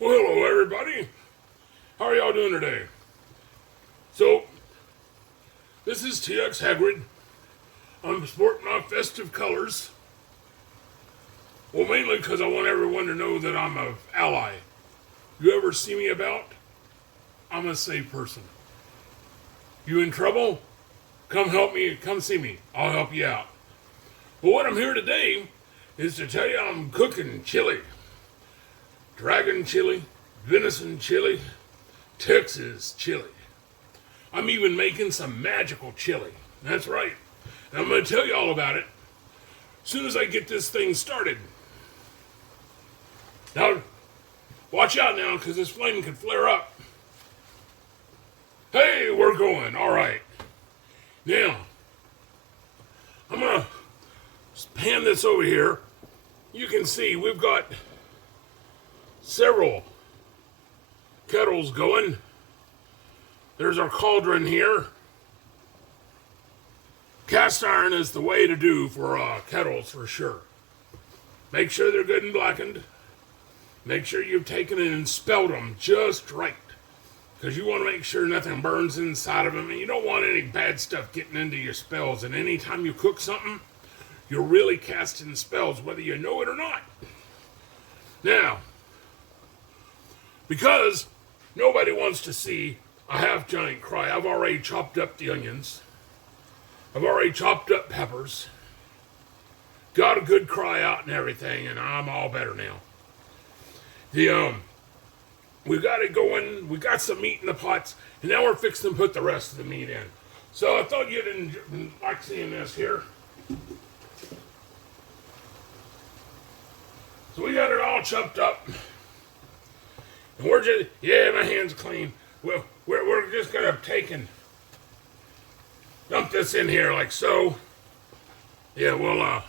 Well, hello everybody. How are y'all doing today? So, this is TX Hagrid. I'm sporting my festive colors. Well, mainly because I want everyone to know that I'm an ally. You ever see me about? I'm a safe person. You in trouble? Come help me. Come see me. I'll help you out. But what I'm here today is to tell you I'm cooking chili. Dragon chili, venison chili, Texas chili. I'm even making some magical chili. That's right. And I'm going to tell you all about it as soon as I get this thing started. Now, watch out now because this flame could flare up. Hey, we're going. All right. Now, I'm going to pan this over here. You can see we've got several kettles going. There's our cauldron here. Cast iron is the way to do for kettles for sure. Make sure they're good and blackened. Make sure you've taken it and spelled them just right. Because you want to make sure nothing burns inside of them. And you don't want any bad stuff getting into your spells. And anytime you cook something, you're really casting spells whether you know it or not. Now, because nobody wants to see a half giant cry, I've already chopped up the onions. I've already chopped up peppers. Got a good cry out and everything, and I'm all better now. We got it going. We got some meat in the pots, and now we're fixing to put the rest of the meat in. So I thought you didn't like seeing this here. So we got it all chopped up. And we're just, yeah, my hand's clean. We're just going to take and dump this in here like so. Yeah, we'll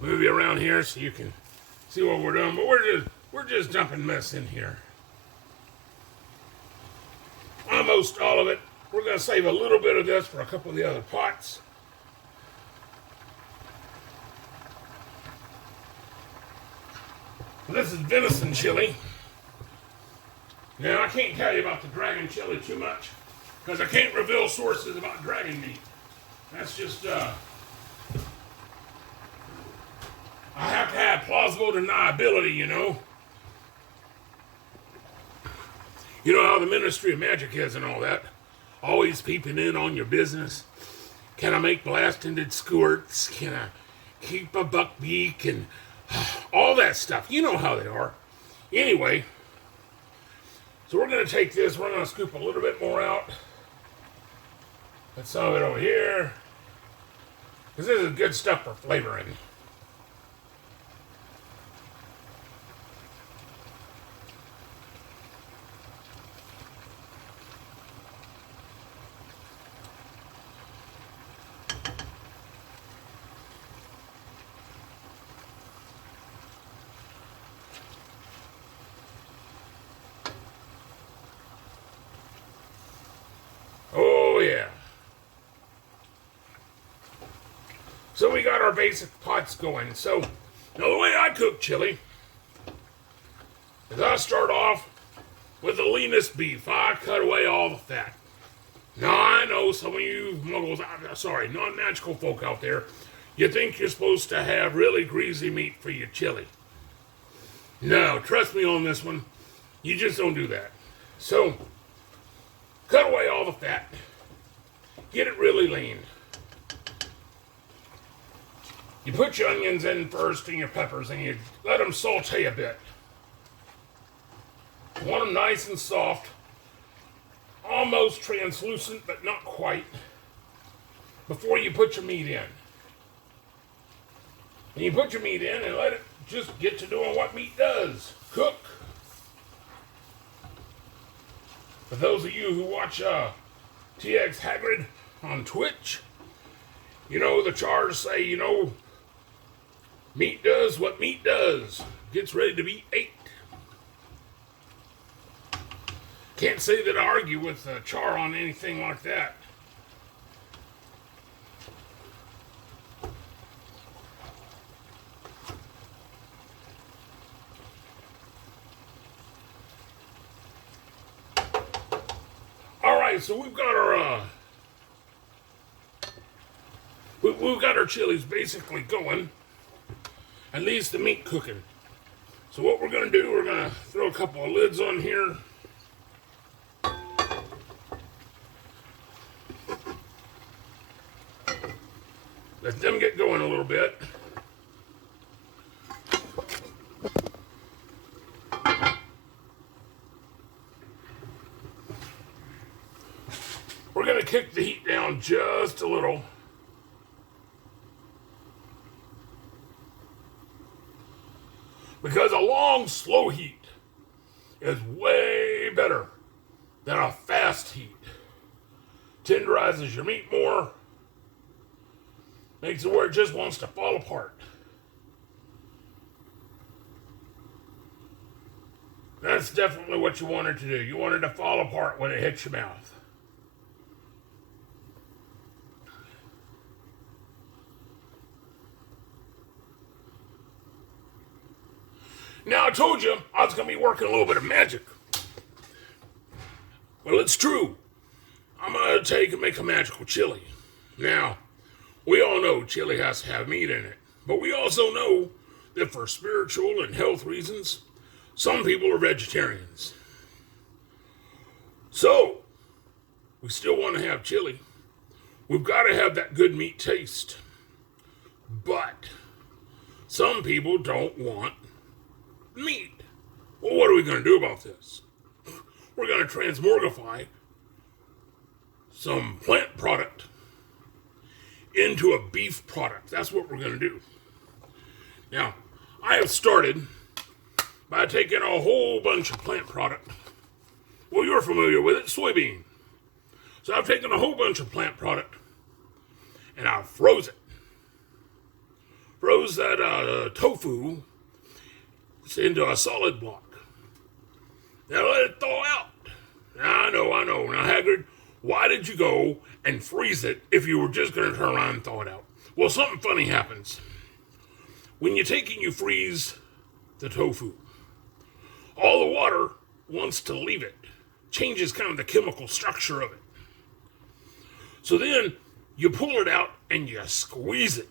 move you around here so you can see what we're doing. But we're just dumping mess in here. Almost all of it. We're going to save a little bit of this for a couple of the other pots. This is venison chili. Now, I can't tell you about the dragon chili too much because I can't reveal sources about dragon meat. That's just, I have to have plausible deniability, you know. You know how the Ministry of Magic is and all that. Always peeping in on your business. Can I make blast-ended skirts? Can I keep a buck beak? And all that stuff. You know how they are. Anyway, so we're going to take this. We're going to scoop a little bit more out. Put some of it over here. Because this is good stuff for flavoring. Oh, yeah. So we got our basic pots going. So, now the way I cook chili is I start off with the leanest beef. I cut away all the fat. Now, I know some of you muggles, non-magical folk out there, you think you're supposed to have really greasy meat for your chili. No, trust me on this one. You just don't do that. So, cut away all the fat. Get it really lean. You put your onions in first and your peppers and you let them saute a bit. You want them nice and soft. Almost translucent, but not quite. Before you put your meat in. And you put your meat in and let it just get to doing what meat does. Cook. For those of you who watch TX Hagrid on Twitch, you know the chars say, you know, meat does what meat does. Gets ready to be ate. Can't say that I argue with Char on anything like that. right, so we've got our chilies basically going, at least the meat cooking. So what we're gonna do, we're gonna throw a couple of lids on here. Let them get going a little bit. We're gonna kick the heat down just a little. Because a long, slow heat is way better than a fast heat. Tenderizes your meat more, makes it where it just wants to fall apart. That's definitely what you want it to do. You want it to fall apart when it hits your mouth. Now, I told you I was going to be working a little bit of magic. Well, it's true. I'm going to take and make a magical chili. Now, we all know chili has to have meat in it. But we also know that for spiritual and health reasons, some people are vegetarians. So, we still want to have chili. We've got to have that good meat taste. But some people don't want meat. Well, what are we going to do about this? We're going to transmorgify some plant product into a beef product. That's what we're going to do. Now, I have started by taking a whole bunch of plant product. Well, you're familiar with it, soybean. So I've taken a whole bunch of plant product and I've froze it. Froze that tofu into a solid block. Now let it thaw out. I know. Now, Hagrid, why did you go and freeze it if you were just going to turn around and thaw it out? Well, something funny happens. When you take and you freeze the tofu, all the water wants to leave it. Changes kind of the chemical structure of it. So then you pull it out and you squeeze it.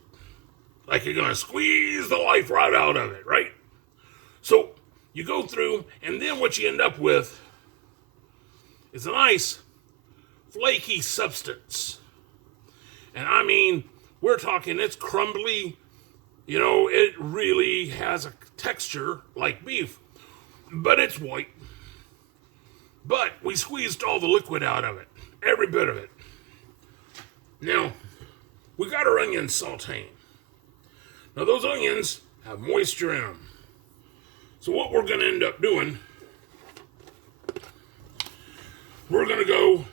Like you're going to squeeze the life right out of it, right? So you go through, and then what you end up with is a nice flaky substance. And I mean, we're talking it's crumbly. You know, it really has a texture like beef, but it's white. But we squeezed all the liquid out of it, every bit of it. Now, we got our onions sauteing. Now, those onions have moisture in them. So what we're going to end up doing, we're going to go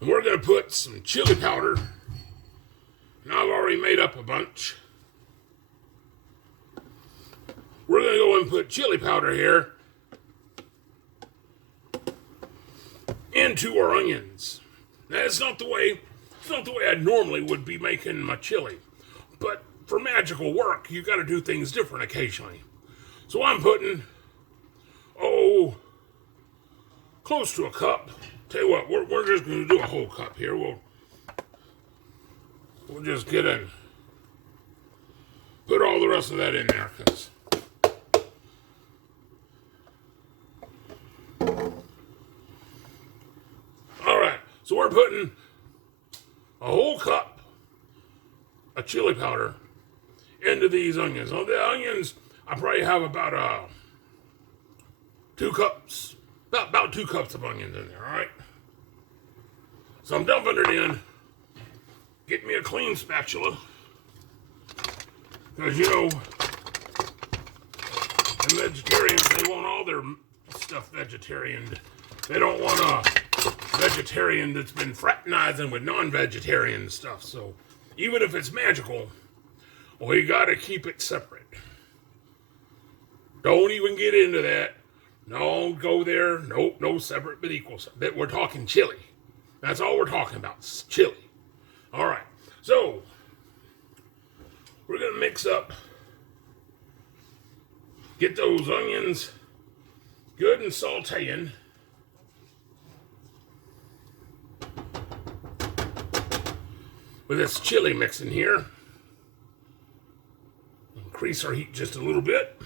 and we're going to put some chili powder. And I've already made up a bunch. We're going to go and put chili powder here into our onions. Now, it's not the way I normally would be making my chili. But for magical work, you got to do things different occasionally. So I'm putting, close to a cup. Tell you what, we're just going to do a whole cup here. We'll just get in. Put all the rest of that in there, because all right, so we're putting a whole cup of chili powder into these onions. Now, the onions, I probably have about 2 cups, about 2 cups of onions in there, all right? So I'm dumping it in. Get me a clean spatula. Because, you know, and vegetarians, they want all their stuff vegetarian. They don't want a vegetarian that's been fraternizing with non-vegetarian stuff. So even if it's magical, we gotta keep it separate. Don't even get into that. No, go there. Nope, no separate but equal. We're talking chili. That's all we're talking about. It's chili. All right. So we're gonna mix up Get those onions good and sauteing. With this chili mix in here. Increase our heat just a little bit.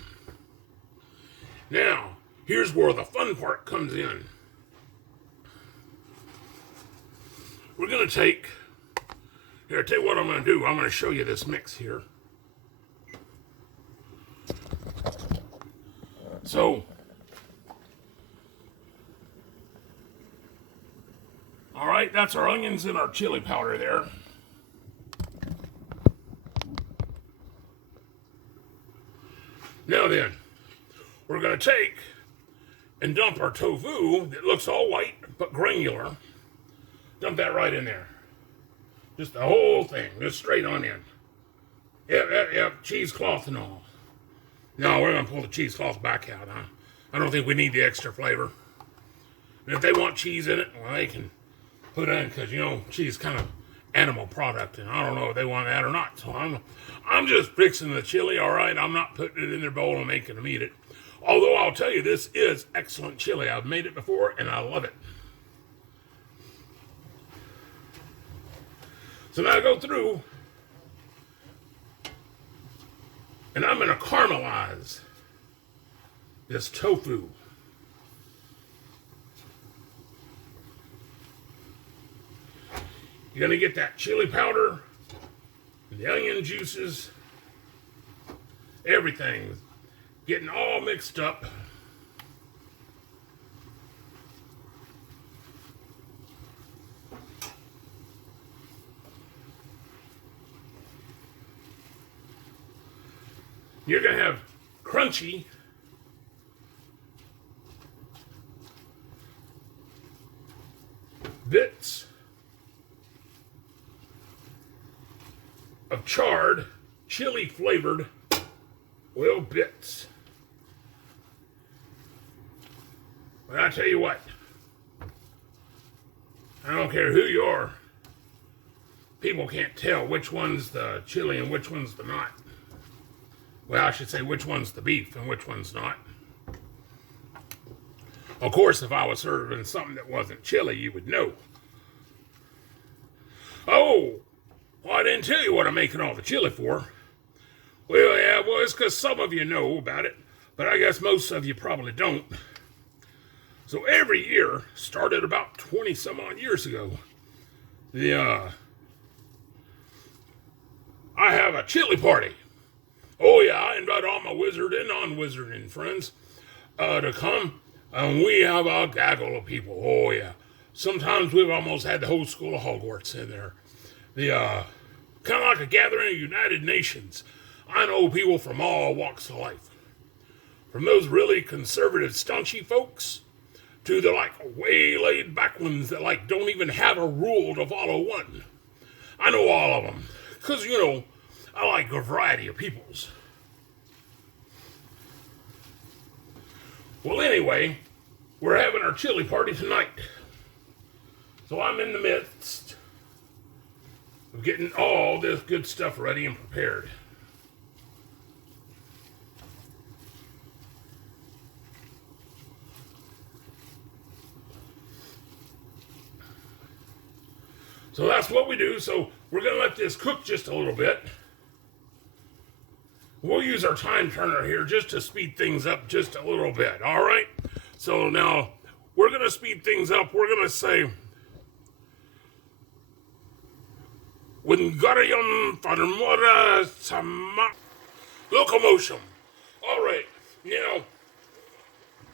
Now, here's where the fun part comes in. We're going to take, here, I'll tell you what I'm going to do. I'm going to show you this mix here. So, all right, that's our onions and our chili powder there. Now then, we're going to take and dump our tofu that looks all white but granular. Dump that right in there. Just the whole thing, just straight on in. Yep, cheesecloth and all. No, we're going to pull the cheesecloth back out, huh? I don't think we need the extra flavor. And if they want cheese in it, well, they can put it in, because, you know, cheese is kind of animal product, and I don't know if they want that or not. So I'm just fixing the chili, all right? I'm not putting it in their bowl and making them eat it. Although I'll tell you, this is excellent chili. I've made it before, and I love it. So now I go through, and I'm going to caramelize this tofu. You're going to get that chili powder, the onion juices, everything getting all mixed up. You're going to have crunchy bits of charred, chili flavored oil bits. But I tell you what, I don't care who you are, people can't tell which one's the chili and which one's the not. Well, I should say which one's the beef and which one's not. Of course, if I was serving something that wasn't chili, you would know. Oh, well, I didn't tell you what I'm making all the chili for. Well, yeah, well, it's because some of you know about it, but I guess most of you probably don't. So every year, started about 20 some odd years ago, I have a chili party. Oh yeah, I invite all my wizard and non-wizarding friends to come, and we have a gaggle of people. Oh yeah, sometimes we've almost had the whole school of Hogwarts in there. Kind of like a gathering of United Nations. I know people from all walks of life, from those really conservative, staunchy folks to the like way laid back ones that like don't even have a rule to follow one. I know all of them, because you know, I like a variety of peoples. Well, anyway, we're having our chili party tonight. So I'm in the midst of getting all this good stuff ready and prepared. So that's what we do. So we're going to let this cook just a little bit. We'll use our time turner here just to speed things up just a little bit, all right? So now, we're going to speed things up. We're going to say, Wingardium Farmora Sama Locomotion. All right,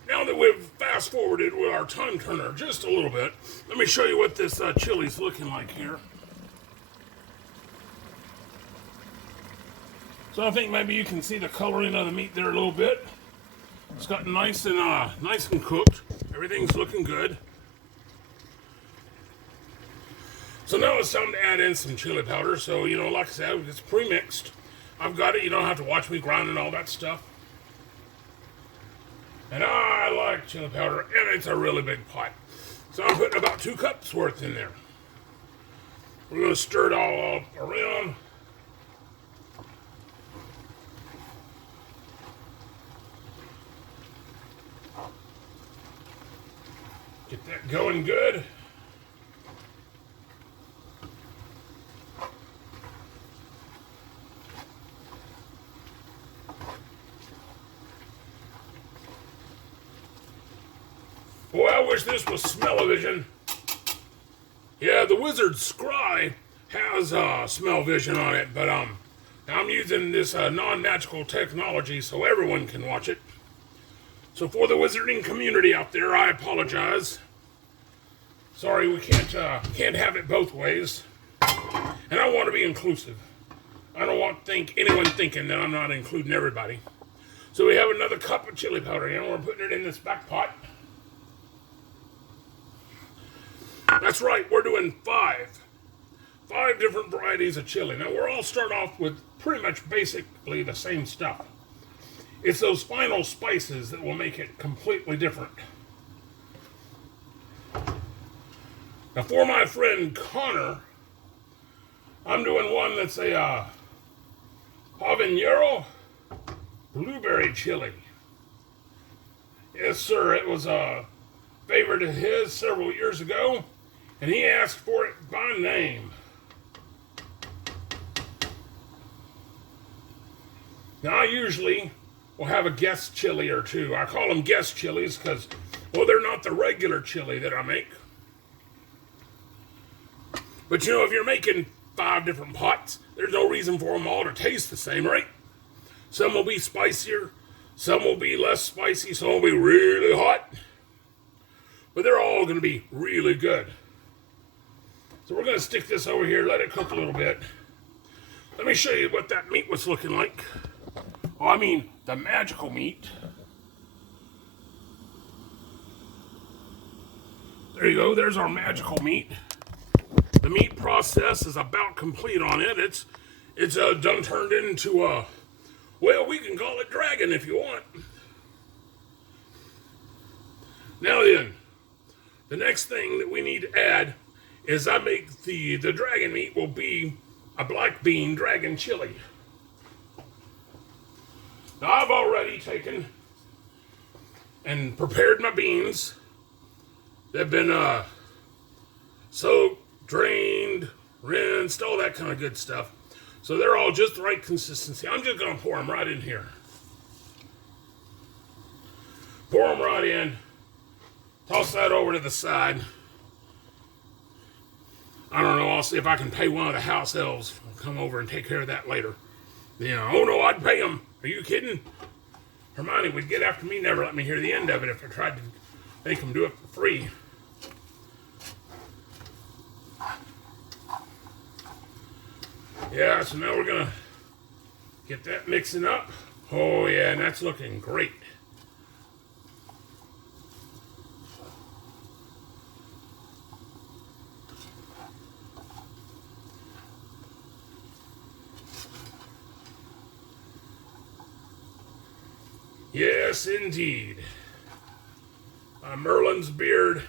now that we've fast forwarded with our time turner just a little bit, let me show you what this chili's looking like here. So I think maybe you can see the coloring of the meat there a little bit. It's gotten nice and cooked. Everything's looking good. So now it's time to add in some chili powder. So, like I said, it's pre-mixed. I've got it. You don't have to watch me grinding all that stuff. And I like chili powder, and it's a really big pot. So I'm putting about 2 cups worth in there. We're going to stir it all up around. Going good. Boy, I wish this was smell-o-vision. Yeah, the Wizard Scry has smell-vision on it, but I'm using this non-magical technology so everyone can watch it. So for the wizarding community out there, I apologize. Sorry, we can't have it both ways. And I want to be inclusive. I don't want anyone thinking that I'm not including everybody. So we have another cup of chili powder, and we're putting it in this back pot. That's right, we're doing five different varieties of chili. Now we're all start off with pretty much basically the same stuff. It's those final spices that will make it completely different. Now for my friend Connor, I'm doing one that's a habanero blueberry chili. Yes sir, it was a favorite of his several years ago, and he asked for it by name. Now I usually will have a guest chili or two. I call them guest chilies because, well, they're not the regular chili that I make. But you know, if you're making 5 different pots, there's no reason for them all to taste the same, right? Some will be spicier, some will be less spicy, some will be really hot. But they're all going to be really good. So we're going to stick this over here, let it cook a little bit. Let me show you what that meat was looking like. Oh, I mean, the magical meat. There you go, there's our magical meat. The meat process is about complete on it. It's done turned into a, well, we can call it dragon if you want. Now then, the next thing that we need to add is I make the dragon meat will be a black bean dragon chili. Now I've already taken and prepared my beans. They've been soaked, drained, rinsed, all that kind of good stuff. So they're all just the right consistency. I'm just going to pour them right in here. Pour them right in. Toss that over to the side. I don't know, I'll see if I can pay one of the house elves to come over and take care of that later. You know, oh no, I'd pay them. Are you kidding? Hermione would get after me, never let me hear the end of it if I tried to make them do it for free. Yeah, so now we're gonna get that mixing up. Oh yeah, and that's looking great. Yes, indeed. Merlin's beard.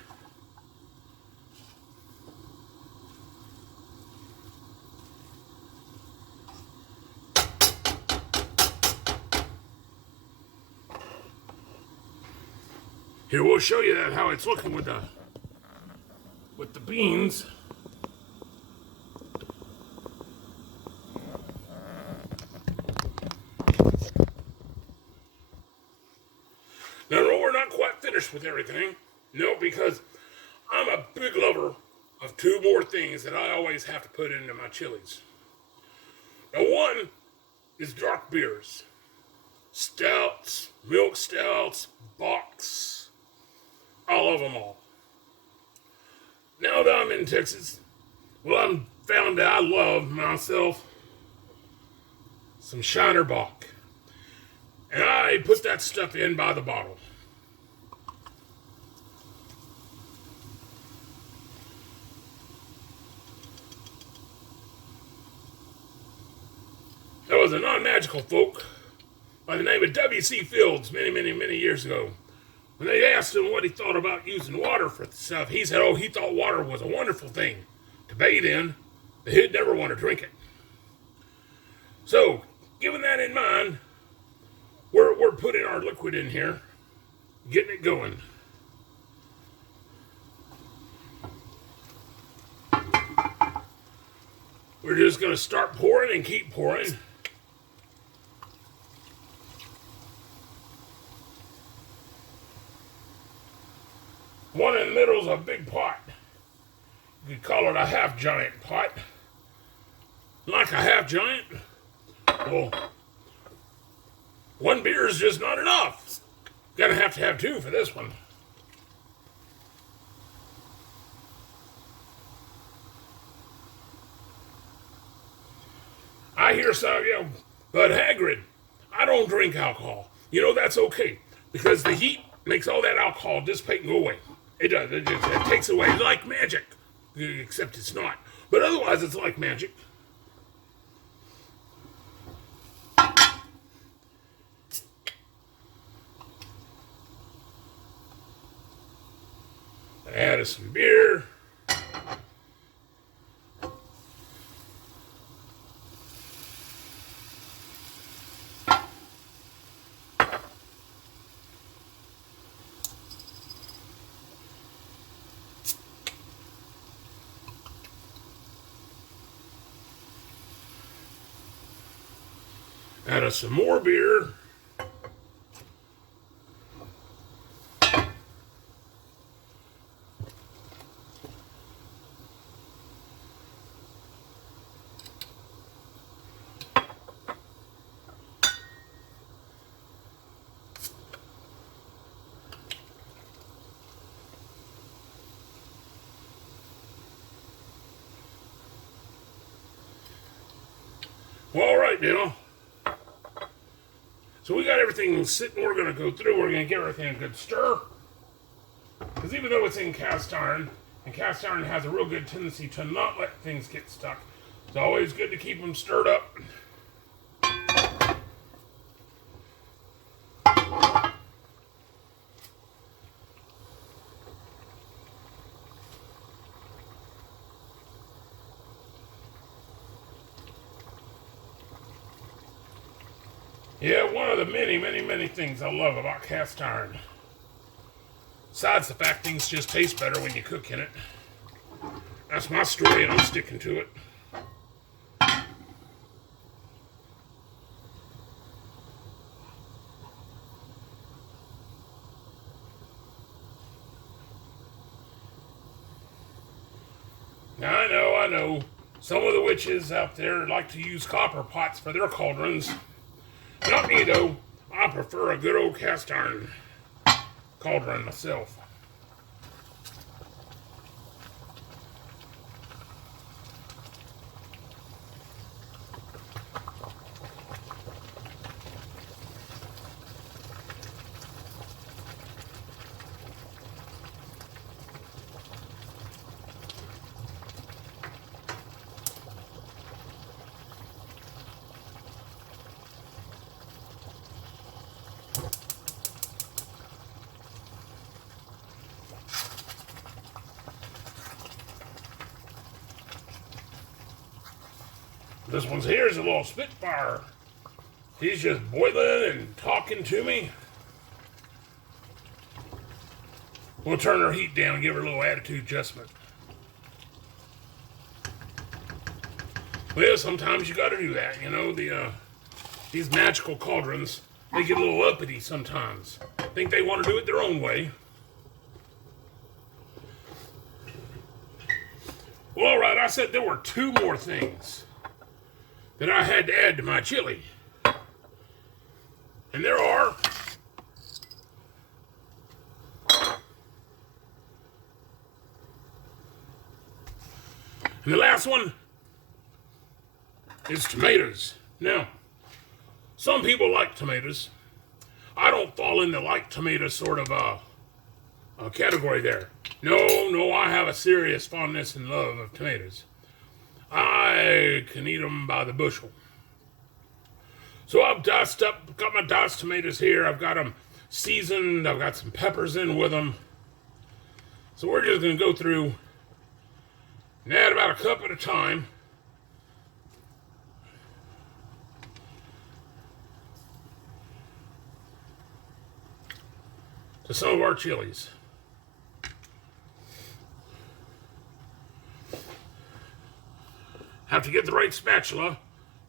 Here, we'll show you that how it's looking with the beans. Now, no, we're not quite finished with everything. No, because I'm a big lover of 2 more things that I always have to put into my chilies. Now, one is dark beers. Stouts, milk stouts, bocks. I love them all. Now that I'm in Texas, well, I'm found that I love myself some Shiner Bock. And I put that stuff in by the bottle. There was a non-magical folk by the name of W.C. Fields many years ago. When they asked him what he thought about using water for stuff, he said, oh, he thought water was a wonderful thing to bathe in, but he'd never want to drink it. So, given that in mind, we're putting our liquid in here, getting it going. We're just going to start pouring and keep pouring. One in the middle is a big pot. You could call it a half giant pot. Like a half giant? Well, one beer is just not enough. Gonna have to have two for this one. I hear some of you, but Hagrid, I don't drink alcohol. You know, that's okay, because the heat makes all that alcohol dissipate and go away. It does. It takes away. It's like magic, except it's not. But otherwise, it's like magic. Add some beer. Add us some more beer. Well, all right now. So we got everything sitting. We're going to go through. We're going to give everything a good stir. Because even though it's in cast iron, and cast iron has a real good tendency to not let things get stuck, it's always good to keep them stirred up. Yeah, one of the many things I love about cast iron, besides the fact things just taste better when you cook in it. That's my story and I'm sticking to it. I know. Some of the witches out there like to use copper pots for their cauldrons. Not me, though. I prefer a good old cast iron cauldron myself. This one's here is a little Spitfire. He's just boiling and talking to me. We'll turn her heat down and give her a little attitude adjustment. Well, sometimes you gotta do that, you know, these magical cauldrons, they get a little uppity sometimes. Think they want to do it their own way. Well, all right, I said there were two more things that I had to add to my chili. And there are and the last one is tomatoes. Now, some people like tomatoes. I don't fall into like tomatoes sort of a category there. No, I have a serious fondness and love of tomatoes. I can eat them by the bushel. So I've got my diced tomatoes here. I've got them seasoned. I've got some peppers in with them. So we're just going to go through and add about a cup at a time. To some of our chilies. have to get the right spatula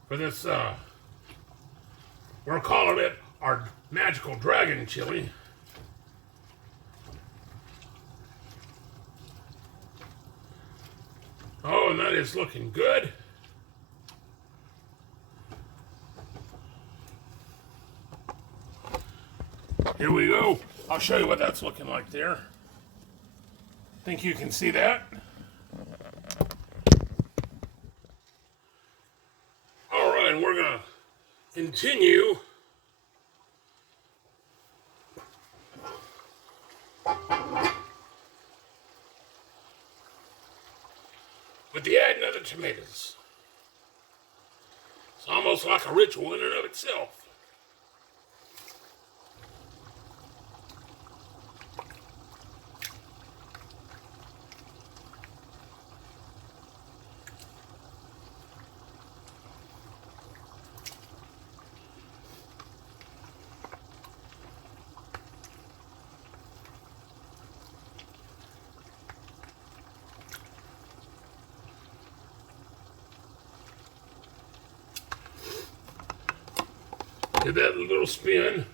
for this, we're calling it our magical dragon chili. Oh, and that is looking good. Here we go. I'll show you what that's looking like there. Think you can see that? All right, and we're gonna continue with the adding of the tomatoes. It's almost like a ritual in and of itself. Give that a little spin.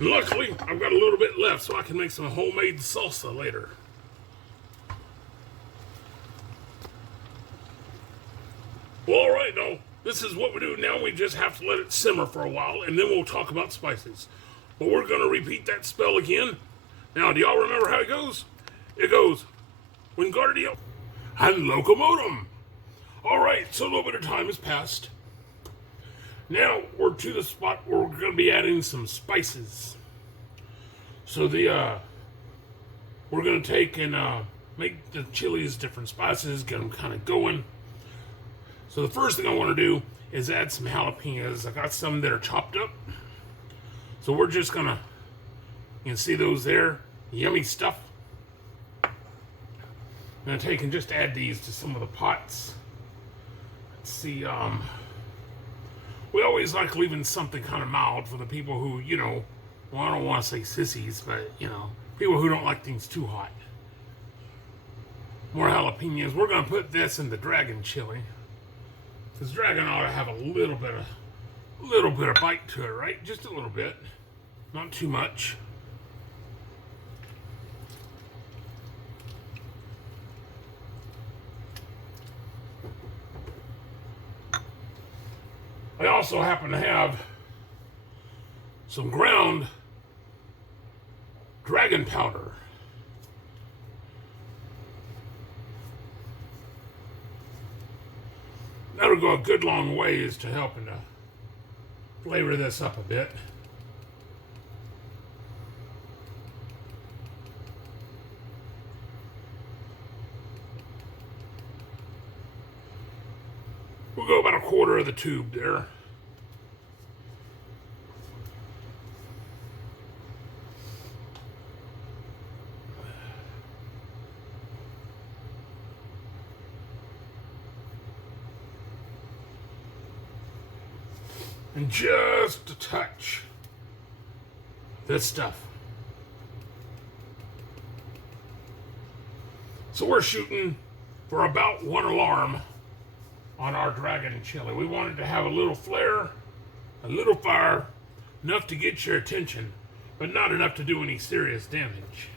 Luckily, I've got a little bit left so I can make some homemade salsa later. Well, all right, now, this is what we do now. We just have to let it simmer for a while, and then we'll talk about spices. But we're going to repeat that spell again. Now, do y'all remember how it goes? It goes, Wingardium and Locomotum. All right, so a little bit of time has passed. Now we're to the spot where we're going to be adding some spices. So we're going to take and make the chilies different spices, get them kind of going. So the first thing I want to do is add some jalapenos. I got some that are chopped up. So we're just going to, you can see those there, yummy stuff. I'm going to take and just add these to some of the pots. Let's see, we always like leaving something kind of mild for the people who, you know, well, I don't want to say sissies, but, you know, people who don't like things too hot. More jalapenos. We're going to put this in the dragon chili. Because dragon ought to have a little bit of bite to it, right? Just a little bit. Not too much. I also happen to have some ground dragon powder. That'll go a good long ways to helping to flavor this up a bit. We'll go about a quarter of the tube there. And just a touch this stuff. So we're shooting for about 1 alarm on our dragon chili. We wanted to have a little flare, a little fire, enough to get your attention, but not enough to do any serious damage.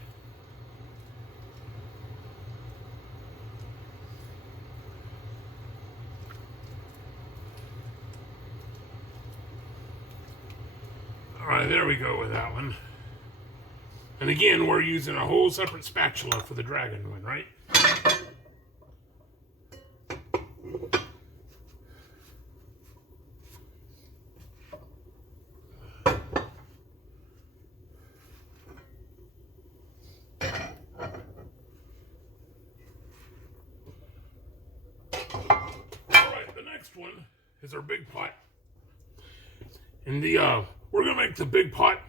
Alright, there we go with that one. And again, we're using a whole separate spatula for the dragon one, right? Alright, the next one is our big pot. And we're going to make the big pot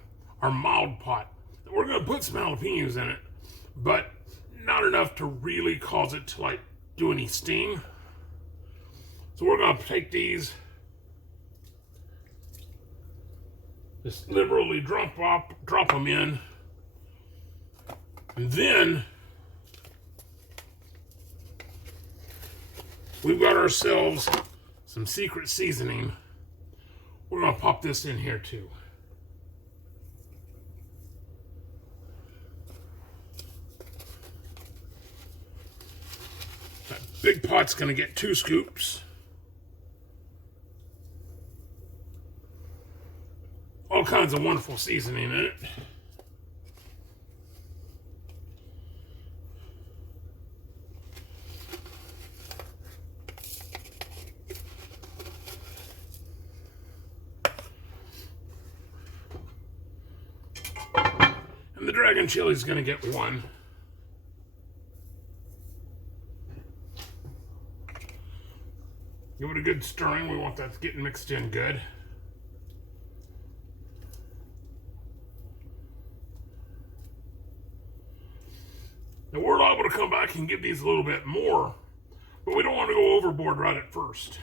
our mild pot. We're going to put some jalapenos in it, but not enough to really cause it to like do any sting. So we're going to take these, just liberally drop them in, and then we've got ourselves some secret seasoning. We're going to pop this in here too. That big pot's going to get 2 scoops. All kinds of wonderful seasoning in it. And the dragon chili is going to get 1. Give it a good stirring. We want that getting mixed in good. Now we're liable to come back and give these a little bit more, but we don't want to go overboard right at first.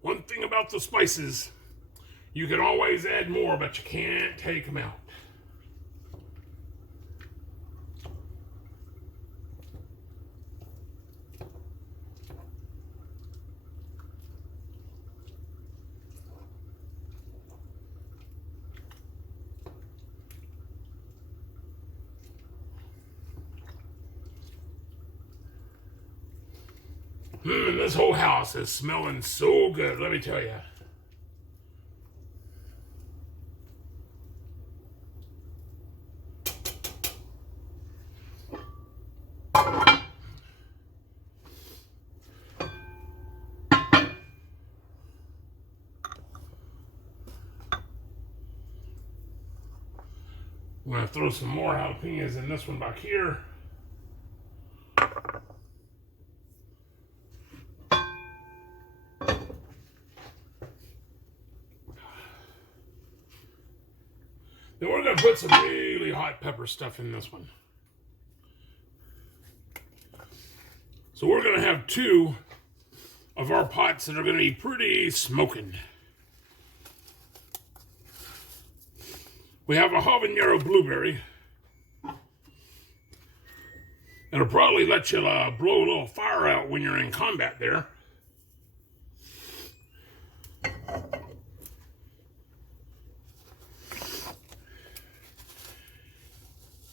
One thing about the spices, you can always add more, but you can't take them out. This whole house is smelling so good, let me tell you. I'm going to throw some more jalapenos in this one back here. Then we're going to put some really hot pepper stuff in this one. So we're going to have 2 of our pots that are going to be pretty smoking. We have a habanero blueberry. It'll probably let you blow a little fire out when you're in combat there.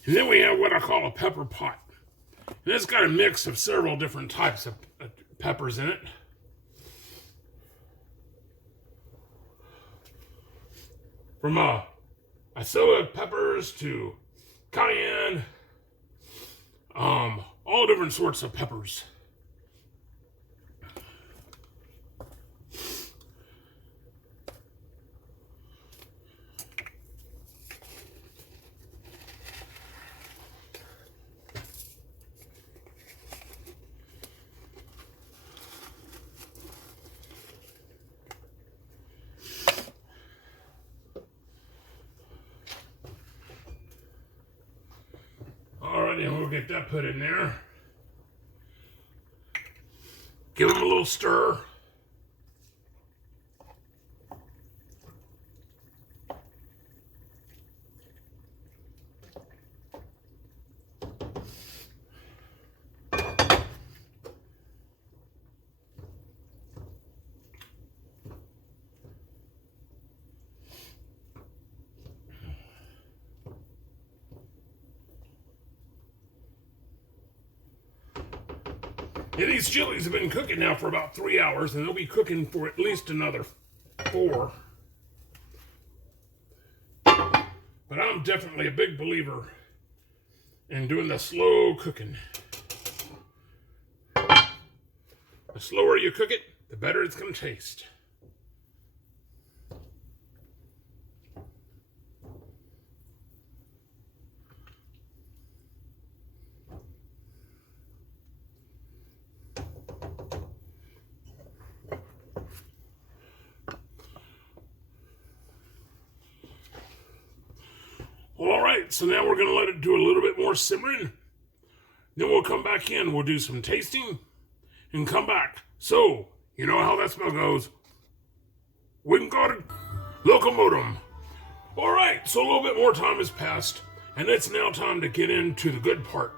And then we have what I call a pepper pot. And it's got a mix of several different types of peppers in it. From Isola peppers to cayenne, all different sorts of peppers. And we'll get that put in there. Give them a little stir. Yeah, these chilies have been cooking now for about 3 hours, and they'll be cooking for at least another 4. But I'm definitely a big believer in doing the slow cooking. The slower you cook it, the better it's going to taste. Well, all right, so now we're going to let it do a little bit more simmering. Then we'll come back in, we'll do some tasting, and come back. So, you know how that smell goes. We got it. Locomotum. All right, so a little bit more time has passed, and it's now time to get into the good part,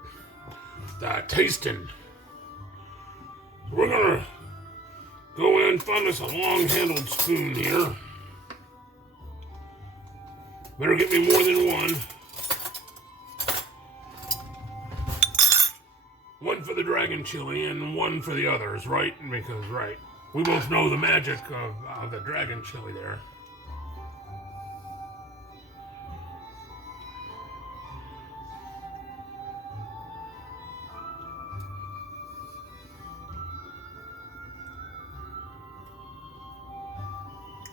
the tasting. We're going to go in and find us a long-handled spoon here. Better get me more than one. One for the dragon chili and one for the others, right? Because, right, we both know the magic of the dragon chili there.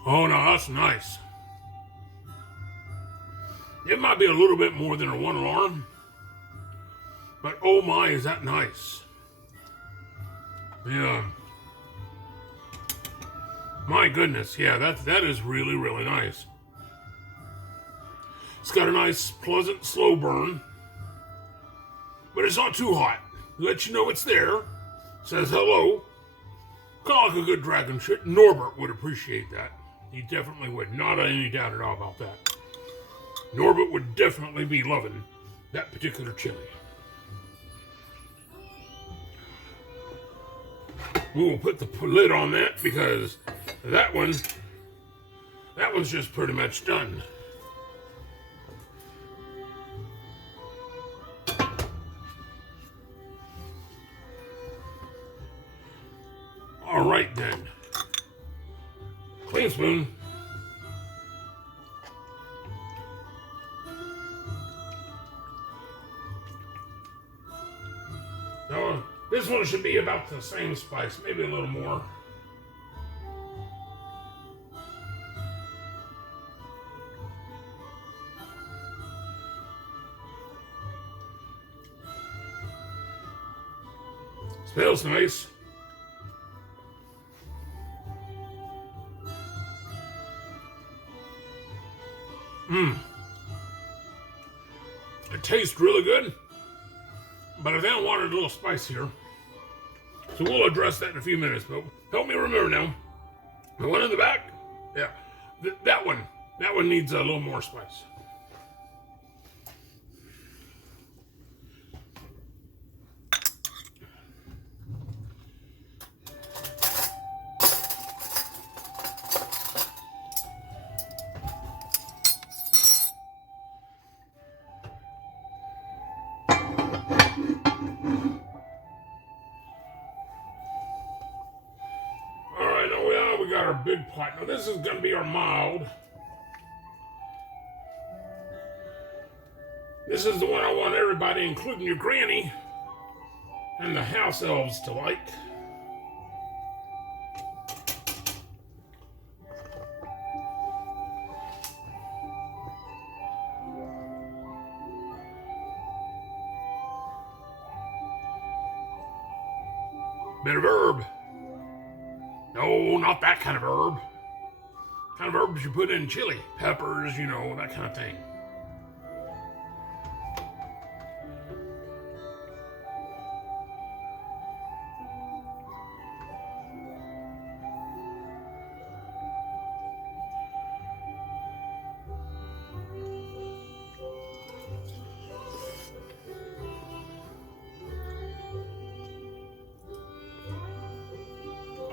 Oh, no, that's nice. It might be a little bit more than a 1 alarm, but oh my, is that nice. Yeah. My goodness, yeah, that is really, really nice. It's got a nice, pleasant, slow burn, but it's not too hot. Let you know it's there. Says hello. Kind of like a good dragon shit. Norbert would appreciate that. He definitely would. Not any doubt at all about that. Norbert would definitely be loving that particular chili. We will put the lid on that because that one's just pretty much done. All right then. Clean spoon. This one should be about the same spice, maybe a little more. Smells nice. It tastes really good, but I then wanted a little spicier. So we'll address that in a few minutes, but help me remember now. The one in the back, yeah, that one needs a little more spice. We got our big pot. Now this is going to be our mild. This is the one I want everybody, including your granny and the house elves, to like. Bit of herb. No, not that kind of herb. Kind of herbs you put in chili. Peppers, you know, that kind of thing.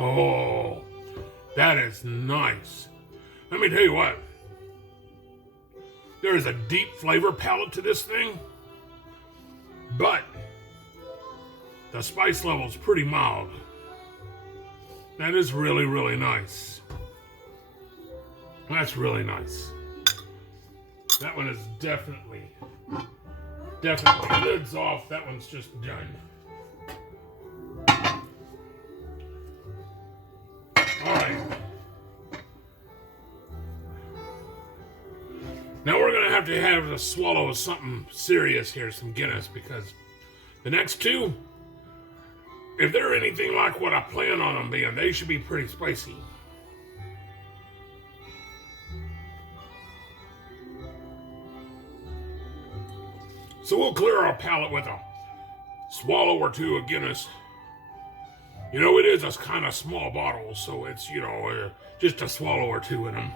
Oh, that is nice. Let me tell you what. There is a deep flavor palette to this thing, but the spice level is pretty mild. That is really, really nice. That's really nice. That one is definitely lids off. That one's just done. All right. Now we're going to have a swallow of something serious here, some Guinness, because the next two, if they're anything like what I plan on them being, they should be pretty spicy. So we'll clear our palate with a swallow or two of Guinness. You know, it is a kind of small bottle, so it's, you know, just a swallow or two in them.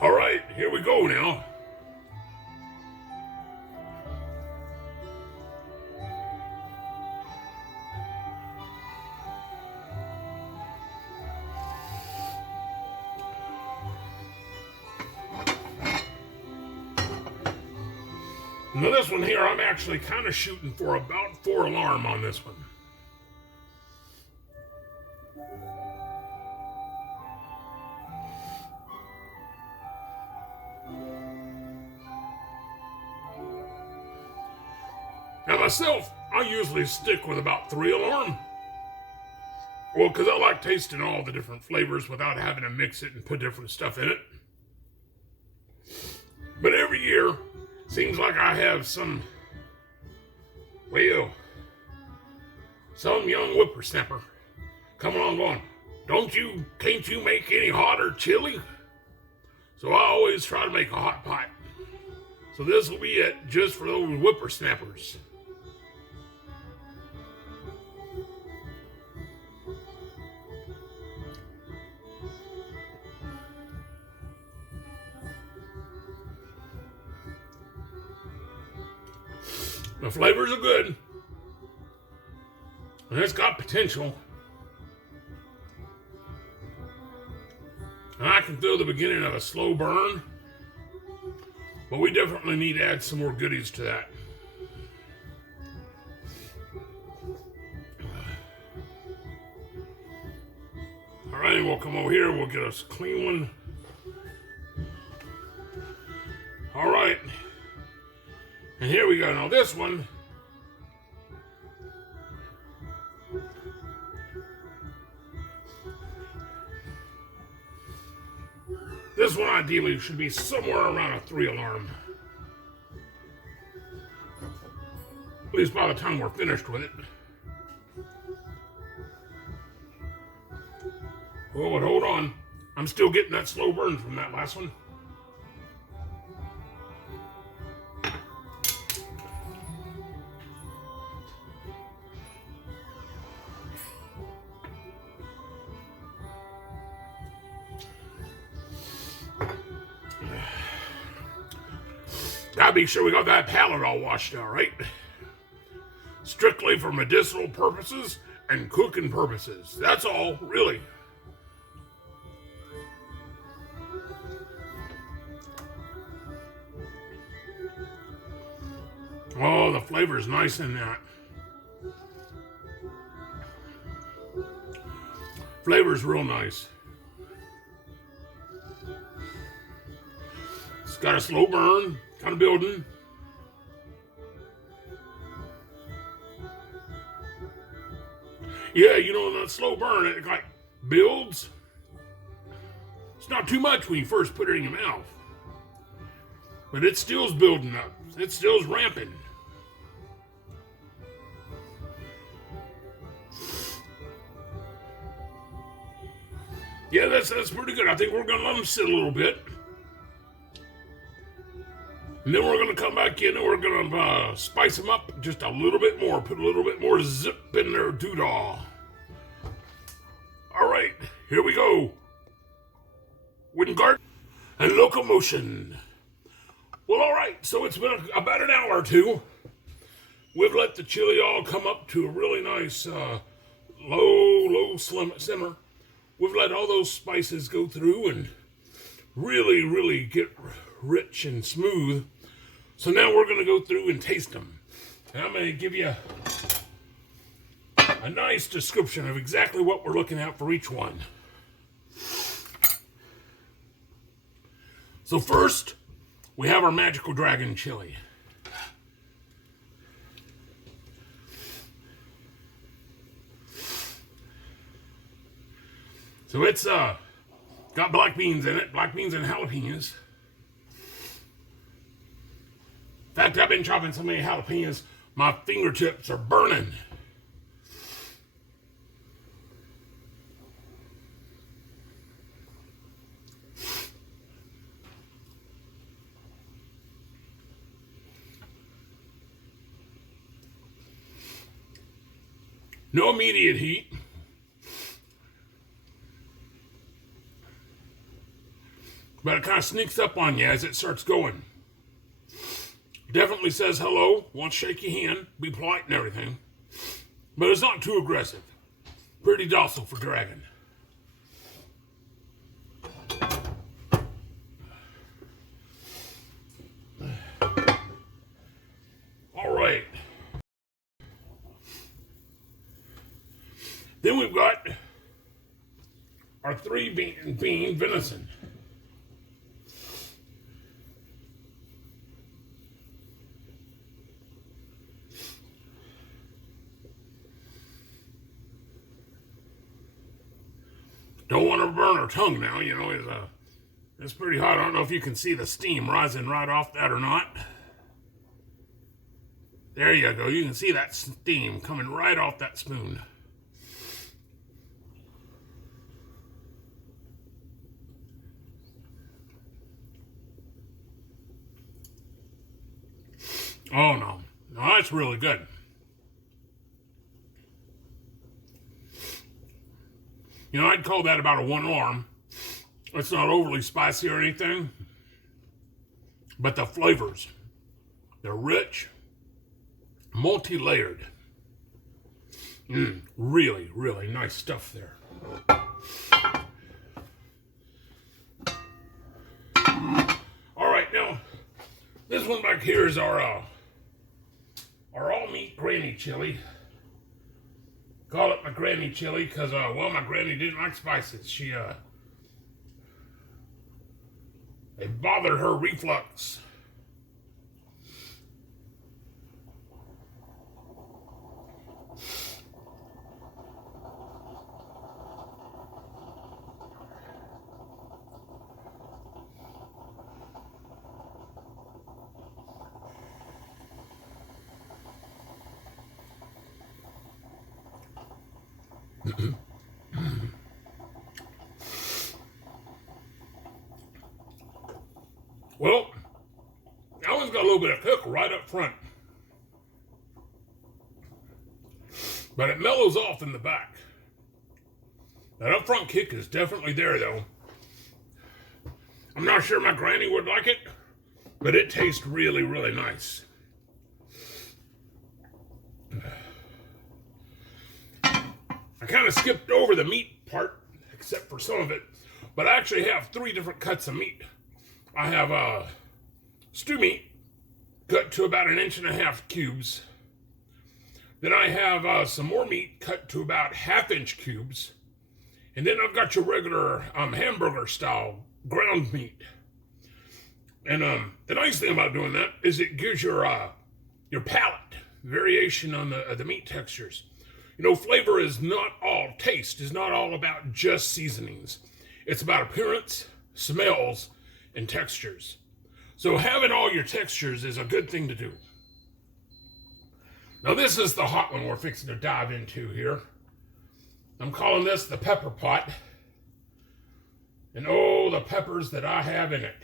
All right, here we go now. Now this one here, I'm actually kind of shooting for about 4 alarm on this one. Now myself, I usually stick with about 3 alarm. Well, because I like tasting all the different flavors without having to mix it and put different stuff in it. But every year, seems like I have some young whippersnapper come along going, can't you make any hotter chili? So I always try to make a hot pot. So this will be it just for those whippersnappers. The flavors are good, and it's got potential. And I can feel the beginning of a slow burn, but we definitely need to add some more goodies to that. All right, we'll come over here. We'll get us a clean one. All right. And here we go. Now this one, ideally should be somewhere around a 3 alarm. At least by the time we're finished with it. Oh, but hold on. I'm still getting that slow burn from that last one. Gotta be sure we got that palate all washed out, right? Strictly for medicinal purposes and cooking purposes. That's all, really. Oh, the flavor is nice in that. Flavor's real nice. It's got a slow burn, kind of building. Yeah, you know, that slow burn, it like builds. It's not too much when you first put it in your mouth. But it still's building up. It still's ramping. Yeah, that's pretty good. I think we're going to let them sit a little bit. And then we're going to come back in and we're going to spice them up just a little bit more. Put a little bit more zip in their doodah. All right, here we go. Wind guard and locomotion. Well, all right, so it's been about an hour or two. We've let the chili all come up to a really nice low simmer. We've let all those spices go through, and really get rich and smooth. So now we're going to go through and taste them. And I'm going to give you a nice description of exactly what we're looking at for each one. So first, we have our Magical Dragon chili. So it's got black beans in it, black beans and jalapenos. In fact, I've been chopping so many jalapenos, my fingertips are burning. No immediate heat. But it kind of sneaks up on you as it starts going. Definitely says hello, wants to shake your hand, be polite and everything. But it's not too aggressive. Pretty docile for dragon. All right. Then we've got our 3-bean venison. Don't want to burn our tongue now, you know, it's pretty hot. I don't know if you can see the steam rising right off that or not. There you go. You can see that steam coming right off that spoon. Oh, no. No, that's really good. You know, I'd call that about a 1 arm. It's not overly spicy or anything. But the flavors, they're rich, multi-layered. Really nice stuff there. All right, now, this one back here is our all-meat granny chili. Call it my granny chili because, well, my granny didn't like spices. It bothered her reflux. Well, that one's got a little bit of kick right up front. But it mellows off in the back. That up front kick is definitely there, though. I'm not sure my granny would like it, but it tastes really nice. I kind of skipped over the meat part, except for some of it, but I actually have 3 different cuts of meat. I have stew meat cut to about 1.5 inch cubes. Then I have some more meat cut to about 1/2 inch cubes. And then I've got your regular hamburger style ground meat. And the nice thing about doing that is it gives your palate variation on the meat textures. You know, flavor is not all, taste is not all about just seasonings. It's about appearance, smells, and textures. So having all your textures is a good thing to do. Now this is the hot one we're fixing to dive into here. I'm calling this the pepper pot. And oh, the peppers that I have in it.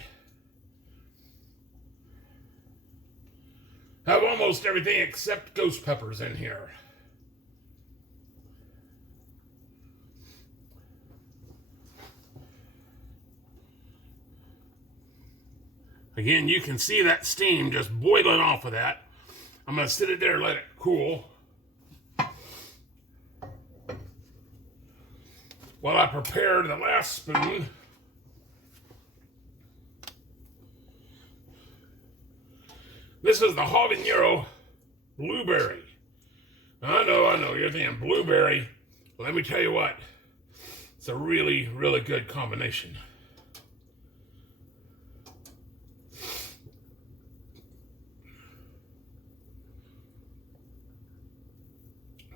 I have almost everything except ghost peppers in here. Again, you can see that steam just boiling off of that. I'm going to sit it there and let it cool while I prepare the last spoon This is the habanero blueberry. I know, you're thinking blueberry. Let me tell you what, it's a really, really good combination.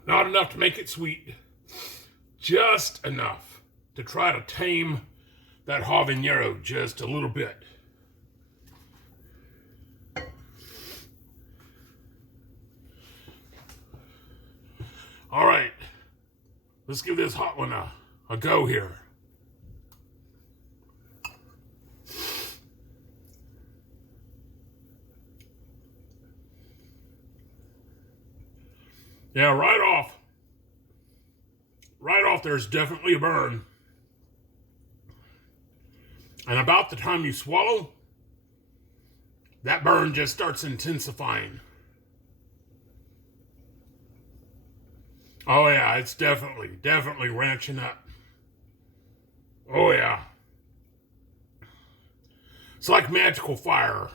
Not enough to make it sweet, just enough to try to tame that habanero just a little bit. All right, let's give this hot one a go here. Yeah, right off there's definitely a burn. And about the time you swallow, that burn just starts intensifying. Oh yeah, it's definitely ranching up. Oh yeah. It's like magical fire.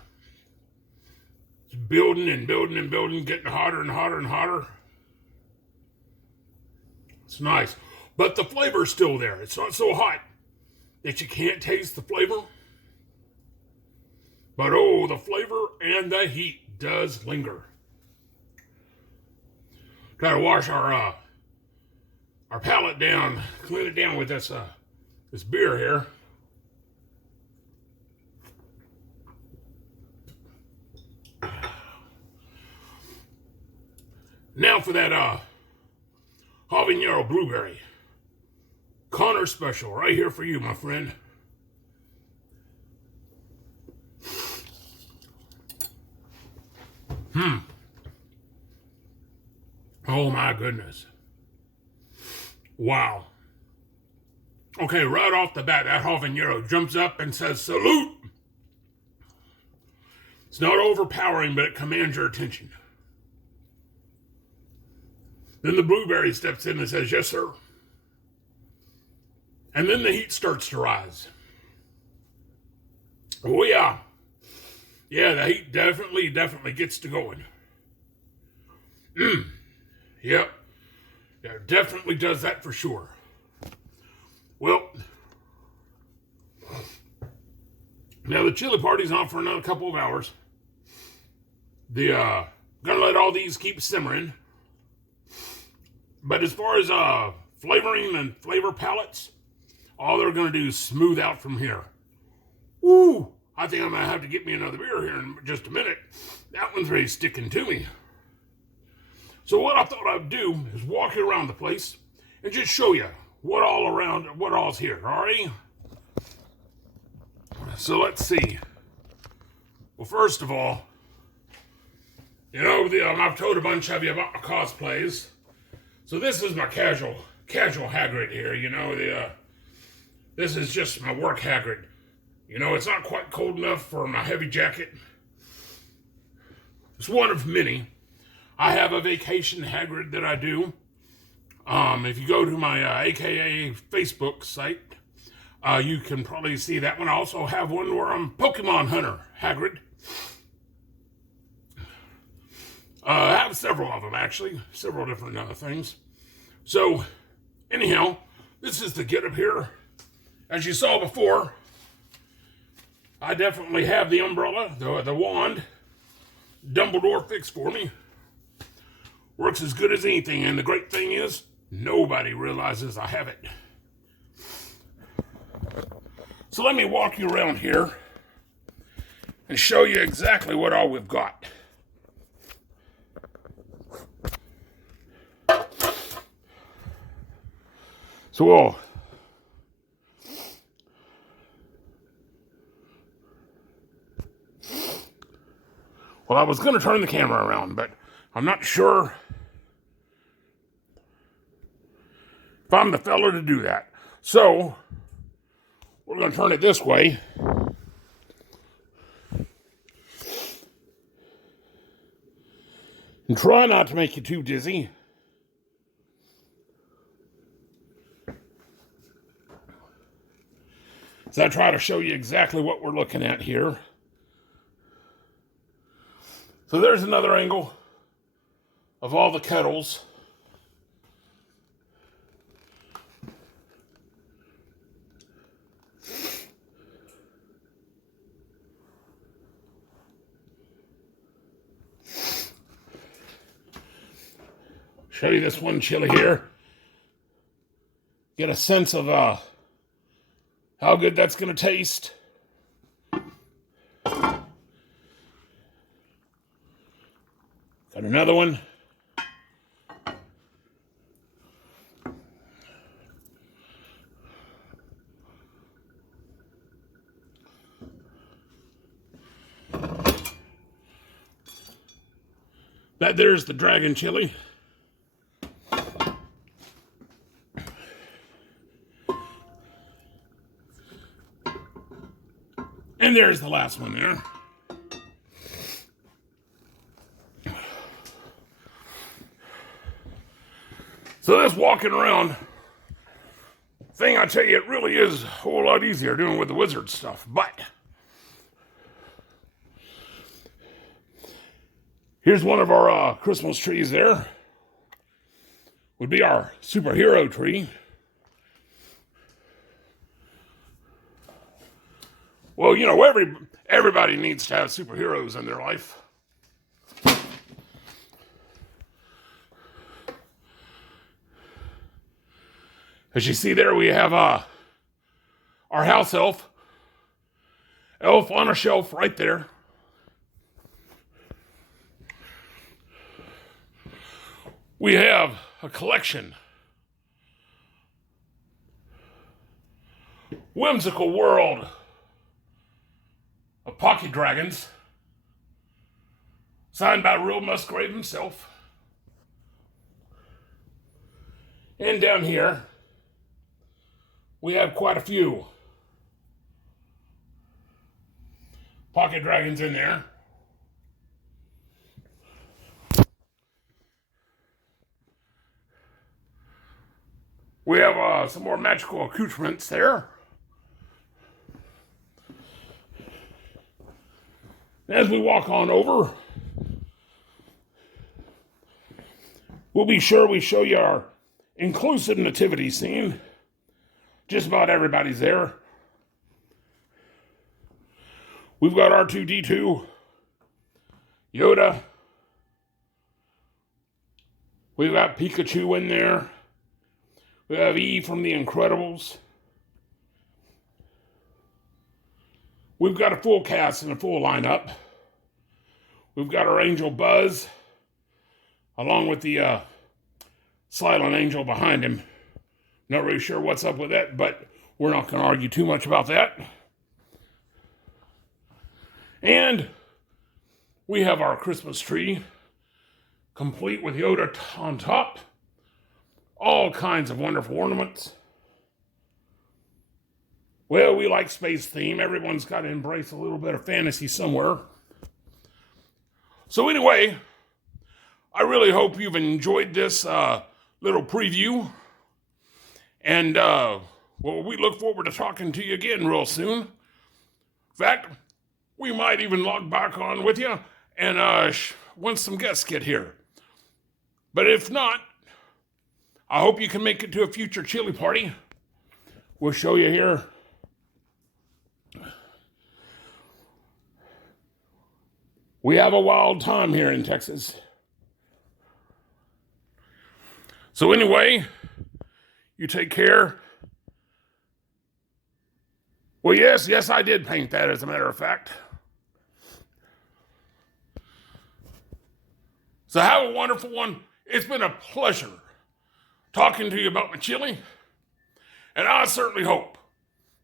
It's building and building and building, getting hotter and hotter and hotter. It's nice. But the flavor's still there. It's not so hot that you can't taste the flavor. But oh, the flavor and the heat does linger. Try to wash our palate down, clean it down with this beer here. Now for that habanero blueberry. Connor special right here for you, my friend. Oh my goodness. Wow. Okay, right off the bat, that habanero jumps up and says, salute. It's not overpowering, but it commands your attention. Then the blueberry steps in and says, yes, sir. And then the heat starts to rise. Oh, yeah. Yeah, the heat definitely gets to going. Yep. Yeah, definitely does that for sure. Well, now the chili party's on for another couple of hours. Gonna let all these keep simmering. But as far as flavoring and flavor palettes, all they're gonna do is smooth out from here. Woo! I think I'm gonna have to get me another beer here in just a minute. That one's really sticking to me. So what I thought I'd do is walk you around the place and just show you what all's here, all right? So let's see. Well, first of all, you know, I've told a bunch of you about my cosplays. So this is my casual Hagrid here, you know, this is just my work Hagrid. You know, it's not quite cold enough for my heavy jacket. It's one of many. I have a vacation Hagrid that I do. If you go to my AKA Facebook site, you can probably see that one. I also have one where I'm Pokemon Hunter Hagrid. I have several of them, actually. Several different things. So, anyhow, this is the getup here. As you saw before, I definitely have the umbrella, the wand. Dumbledore fixed for me. Works as good as anything, and the great thing is, nobody realizes I have it. So let me walk you around here and show you exactly what all we've got. So, well, I was going to turn the camera around, but I'm not sure if I'm the fella to do that. So, we're going to turn it this way. And try not to make you too dizzy. So I try to show you exactly what we're looking at here. So there's another angle of all the kettles. Show you this one chili here. Get a sense of how good that's going to taste. Got another one. That there's the dragon chili. And there's the last one there. So this walking around thing, I tell you, it really is a whole lot easier doing with the wizard stuff. But here's one of our Christmas trees there. Would be our superhero tree. Well, you know, everybody needs to have superheroes in their life. As you see there, we have our house elf. Elf on a shelf right there. We have a collection. Whimsical world of pocket dragons, signed by Real Musgrave himself. And down here, we have quite a few pocket dragons in there. We have some more magical accoutrements there. As we walk on over, we'll be sure we show you our inclusive nativity scene. Just about everybody's there. We've got R2-D2, Yoda. We've got Pikachu in there. We have E from The Incredibles. We've got a full cast and a full lineup. We've got our Angel Buzz, along with the silent angel behind him. Not really sure what's up with that, but we're not going to argue too much about that. And we have our Christmas tree, complete with Yoda on top. All kinds of wonderful ornaments. Well, we like space theme. Everyone's got to embrace a little bit of fantasy somewhere. So anyway, I really hope you've enjoyed this little preview. And, well, we look forward to talking to you again real soon. In fact, we might even log back on with you and once some guests get here. But if not, I hope you can make it to a future chili party. We'll show you here. We have a wild time here in Texas. So anyway, you take care. Well, yes, I did paint that, as a matter of fact. So have a wonderful one. It's been a pleasure talking to you about my chili. And I certainly hope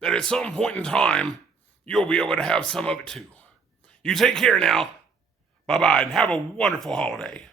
that at some point in time, you'll be able to have some of it too. You take care now. Bye-bye, and have a wonderful holiday.